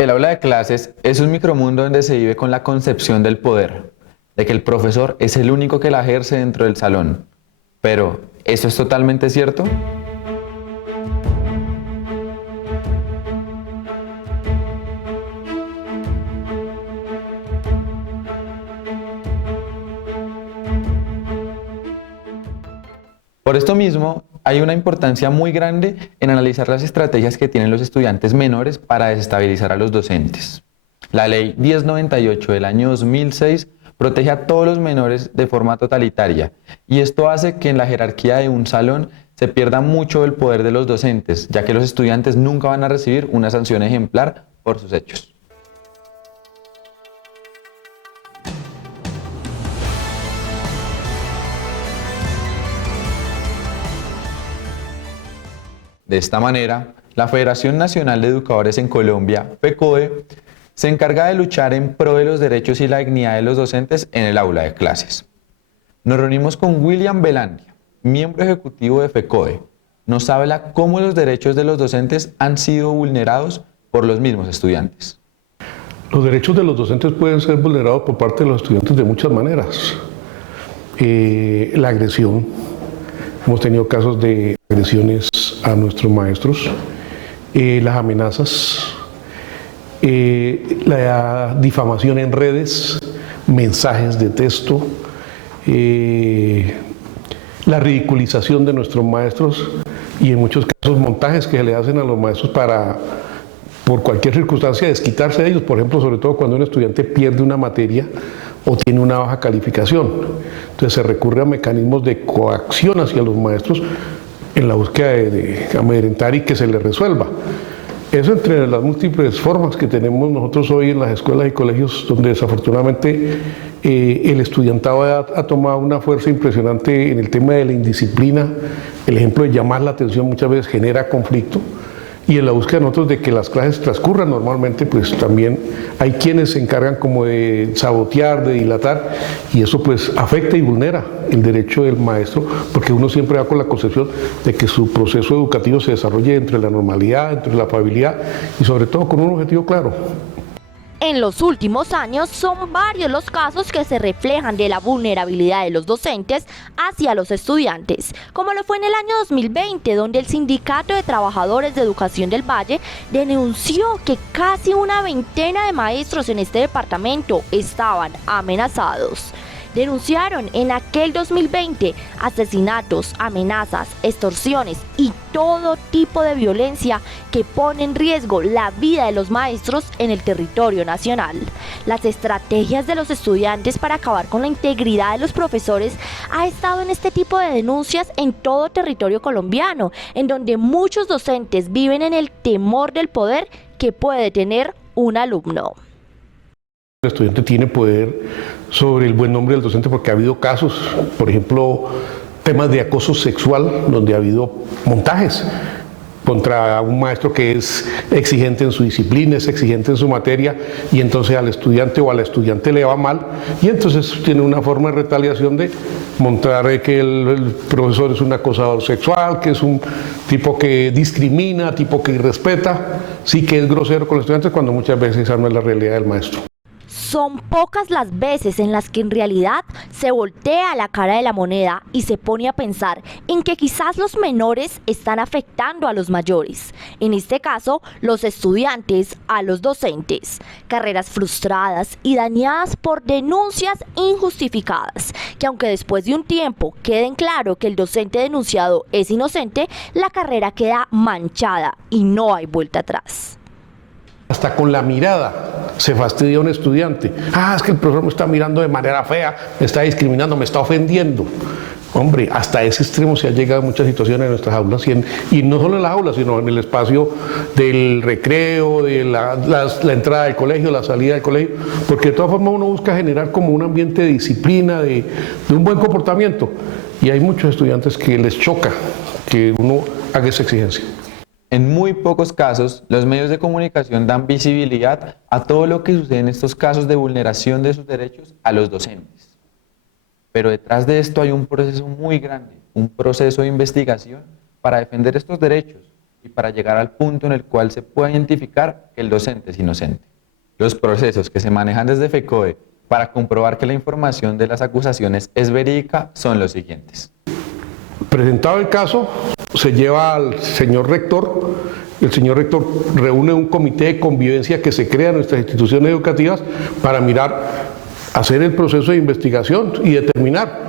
El aula de clases es un micromundo donde se vive con la concepción del poder, de que el profesor es el único que la ejerce dentro del salón. Pero, ¿eso es totalmente cierto? Por esto mismo, hay una importancia muy grande en analizar las estrategias que tienen los estudiantes menores para desestabilizar a los docentes. La Ley 1098 del año 2006 protege a todos los menores de forma totalitaria, y esto hace que en la jerarquía de un salón se pierda mucho el poder de los docentes, ya que los estudiantes nunca van a recibir una sanción ejemplar por sus hechos. De esta manera, la Federación Nacional de Educadores en Colombia, FECODE, se encarga de luchar en pro de los derechos y la dignidad de los docentes en el aula de clases. Nos reunimos con William Belandia, miembro ejecutivo de FECODE. Nos habla cómo los derechos de los docentes han sido vulnerados por los mismos estudiantes. Los derechos de los docentes pueden ser vulnerados por parte de los estudiantes de muchas maneras. La agresión. Hemos tenido casos de agresiones a nuestros maestros, las amenazas, la difamación en redes, mensajes de texto, la ridiculización de nuestros maestros y en muchos casos montajes que se le hacen a los maestros para, por cualquier circunstancia, desquitarse de ellos. Por ejemplo, sobre todo cuando un estudiante pierde una materia o tiene una baja calificación. Entonces se recurre a mecanismos de coacción hacia los maestros en la búsqueda de amedrentar y que se les resuelva. Eso entre las múltiples formas que tenemos nosotros hoy en las escuelas y colegios, donde desafortunadamente el estudiantado ha tomado una fuerza impresionante en el tema de la indisciplina. El ejemplo de llamar la atención muchas veces genera conflicto. Y en la búsqueda nosotros de que las clases transcurran normalmente, pues también hay quienes se encargan como de sabotear, de dilatar, y eso pues afecta y vulnera el derecho del maestro, porque uno siempre va con la concepción de que su proceso educativo se desarrolle entre la normalidad, entre la afabilidad y sobre todo con un objetivo claro. En los últimos años son varios los casos que se reflejan de la vulnerabilidad de los docentes hacia los estudiantes, como lo fue en el año 2020, donde el Sindicato de Trabajadores de Educación del Valle denunció que casi una veintena de maestros en este departamento estaban amenazados. Denunciaron en aquel 2020 asesinatos, amenazas, extorsiones y todo tipo de violencia que pone en riesgo la vida de los maestros en el territorio nacional. Las estrategias de los estudiantes para acabar con la integridad de los profesores ha estado en este tipo de denuncias en todo territorio colombiano, en donde muchos docentes viven en el temor del poder que puede tener un alumno. El estudiante tiene poder sobre el buen nombre del docente porque ha habido casos, por ejemplo, temas de acoso sexual, donde ha habido montajes contra un maestro que es exigente en su disciplina, es exigente en su materia, y entonces al estudiante o a la estudiante le va mal, y entonces tiene una forma de retaliación de montar que el profesor es un acosador sexual, que es un tipo que discrimina, tipo que irrespeta, sí que es grosero con los estudiantes, cuando muchas veces esa no es la realidad del maestro. Son pocas las veces en las que en realidad se voltea la cara de la moneda y se pone a pensar en que quizás los menores están afectando a los mayores. En este caso, los estudiantes a los docentes. Carreras frustradas y dañadas por denuncias injustificadas, que aunque después de un tiempo queden claro que el docente denunciado es inocente, la carrera queda manchada y no hay vuelta atrás. Hasta con la mirada se fastidia a un estudiante. Es que el profesor me está mirando de manera fea, me está discriminando, me está ofendiendo. Hombre, hasta ese extremo se ha llegado en muchas situaciones en nuestras aulas, y no solo en las aulas, sino en el espacio del recreo, de la entrada del colegio, la salida del colegio, porque de todas formas uno busca generar como un ambiente de disciplina, de un buen comportamiento, y hay muchos estudiantes que les choca que uno haga esa exigencia. En muy pocos casos, los medios de comunicación dan visibilidad a todo lo que sucede en estos casos de vulneración de sus derechos a los docentes. Pero detrás de esto hay un proceso muy grande, un proceso de investigación para defender estos derechos y y para llegar al punto en el cual se pueda identificar que el docente es inocente. Los procesos que se manejan desde FECODE para comprobar que la información de las acusaciones es verídica son los siguientes. Presentado el caso, se lleva al señor rector. El señor rector reúne un comité de convivencia que se crea en nuestras instituciones educativas para hacer el proceso de investigación y determinar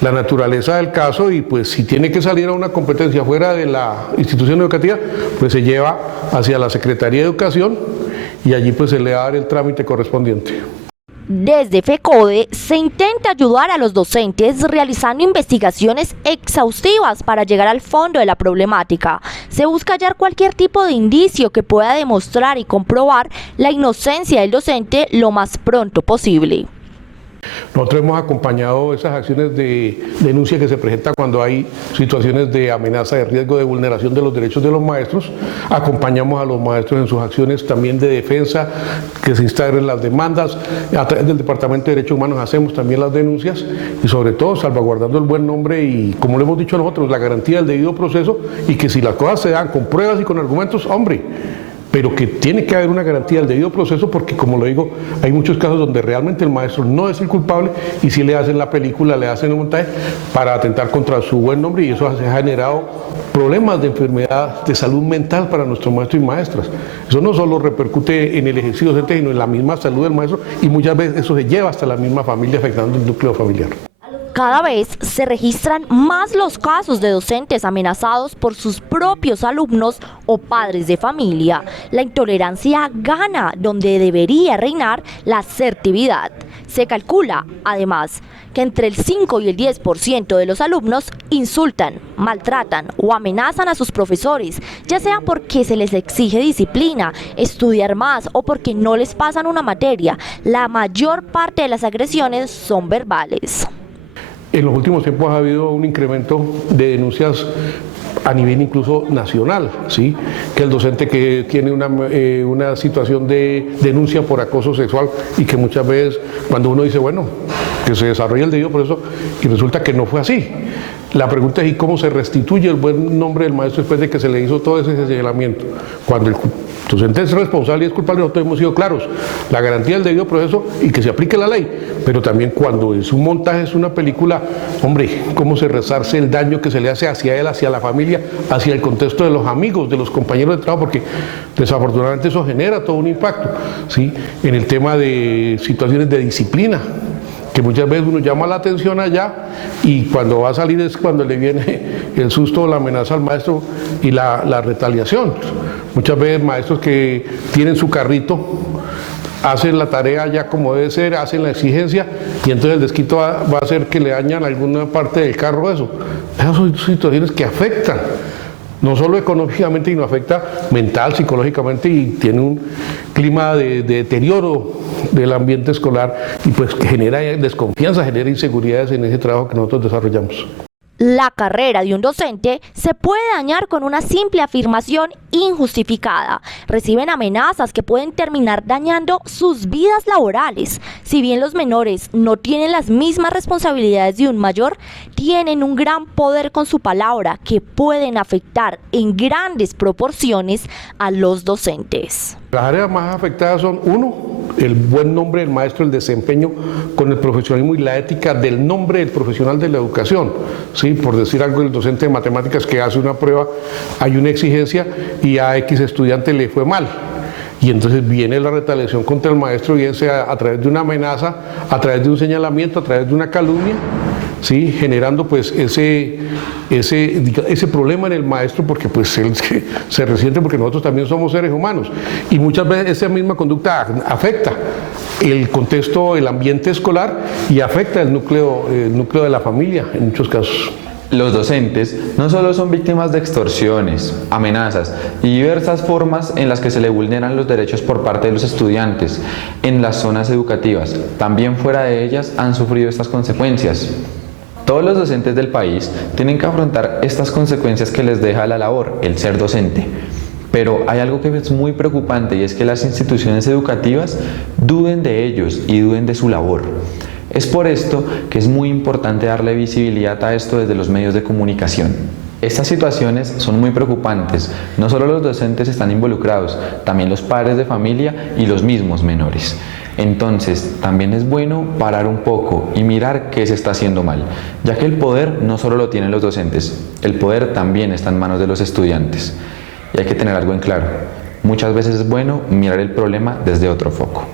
la naturaleza del caso, y pues si tiene que salir a una competencia fuera de la institución educativa, pues se lleva hacia la Secretaría de Educación y allí pues se le va a dar el trámite correspondiente. Desde FECODE se intenta ayudar a los docentes realizando investigaciones exhaustivas para llegar al fondo de la problemática. Se busca hallar cualquier tipo de indicio que pueda demostrar y comprobar la inocencia del docente lo más pronto posible. Nosotros hemos acompañado esas acciones de denuncia que se presentan cuando hay situaciones de amenaza, de riesgo, de vulneración de los derechos de los maestros. Acompañamos a los maestros en sus acciones también de defensa, que se integren las demandas. A través del Departamento de Derechos Humanos hacemos también las denuncias y sobre todo salvaguardando el buen nombre y, como lo hemos dicho nosotros, la garantía del debido proceso, y que si las cosas se dan con pruebas y con argumentos, hombre, pero que tiene que haber una garantía del debido proceso, porque, como lo digo, hay muchos casos donde realmente el maestro no es el culpable y sí le hacen la película, le hacen el montaje para atentar contra su buen nombre, y eso ha generado problemas de enfermedad de salud mental para nuestros maestros y maestras. Eso no solo repercute en el ejercicio docente, sino en la misma salud del maestro, y muchas veces eso se lleva hasta la misma familia, afectando el núcleo familiar. Cada vez se registran más los casos de docentes amenazados por sus propios alumnos o padres de familia. La intolerancia gana donde debería reinar la asertividad. Se calcula, además, que entre el 5 y el 10% de los alumnos insultan, maltratan o amenazan a sus profesores, ya sea porque se les exige disciplina, estudiar más o porque no les pasan una materia. La mayor parte de las agresiones son verbales. En los últimos tiempos ha habido un incremento de denuncias a nivel incluso nacional, ¿sí? Que el docente que tiene una situación de denuncia por acoso sexual, y que muchas veces cuando uno dice, bueno, que se desarrolla el debido proceso, y resulta que no fue así. La pregunta es, ¿y cómo se restituye el buen nombre del maestro después de que se le hizo todo ese señalamiento? Cuando el docente es responsable y es culpable, nosotros hemos sido claros: la garantía del debido proceso y que se aplique la ley. Pero también cuando es un montaje, es una película, hombre, ¿cómo se resarce el daño que se le hace hacia él, hacia la familia, hacia el contexto de los amigos, de los compañeros de trabajo? Porque desafortunadamente eso genera todo un impacto, ¿sí? En el tema de situaciones de disciplina, que muchas veces uno llama la atención allá y cuando va a salir es cuando le viene el susto o la amenaza al maestro y la retaliación. Muchas veces maestros que tienen su carrito hacen la tarea ya como debe ser, hacen la exigencia, y entonces el desquito va a hacer que le dañan alguna parte del carro. Esas son situaciones que afectan no solo económicamente, sino afecta mental, psicológicamente, y tiene un clima de deterioro del ambiente escolar, y pues que genera desconfianza, genera inseguridades en ese trabajo que nosotros desarrollamos. La carrera de un docente se puede dañar con una simple afirmación injustificada. Reciben amenazas que pueden terminar dañando sus vidas laborales. Si bien los menores no tienen las mismas responsabilidades de un mayor, tienen un gran poder con su palabra que pueden afectar en grandes proporciones a los docentes. Las áreas más afectadas son: uno, el buen nombre del maestro, el desempeño con el profesionalismo y la ética del nombre del profesional de la educación. ¿Sí? Por decir algo, el docente de matemáticas que hace una prueba, hay una exigencia y a X estudiante le fue mal. Y entonces viene la retaliación contra el maestro, bien sea a través de una amenaza, a través de un señalamiento, a través de una calumnia, ¿sí? Generando pues ese problema en el maestro, porque pues él se resiente, porque nosotros también somos seres humanos, y muchas veces esa misma conducta afecta el contexto, el ambiente escolar, y afecta el núcleo de la familia en muchos casos. Los docentes no solo son víctimas de extorsiones, amenazas y diversas formas en las que se le vulneran los derechos por parte de los estudiantes en las zonas educativas, también fuera de ellas han sufrido estas consecuencias. Todos los docentes del país tienen que afrontar estas consecuencias que les deja la labor, el ser docente. Pero hay algo que es muy preocupante, y es que las instituciones educativas duden de ellos y duden de su labor. Es por esto que es muy importante darle visibilidad a esto desde los medios de comunicación. Estas situaciones son muy preocupantes. No solo los docentes están involucrados, también los padres de familia y los mismos menores. Entonces, también es bueno parar un poco y mirar qué se está haciendo mal, ya que el poder no solo lo tienen los docentes, el poder también está en manos de los estudiantes. Y hay que tener algo en claro. Muchas veces es bueno mirar el problema desde otro foco.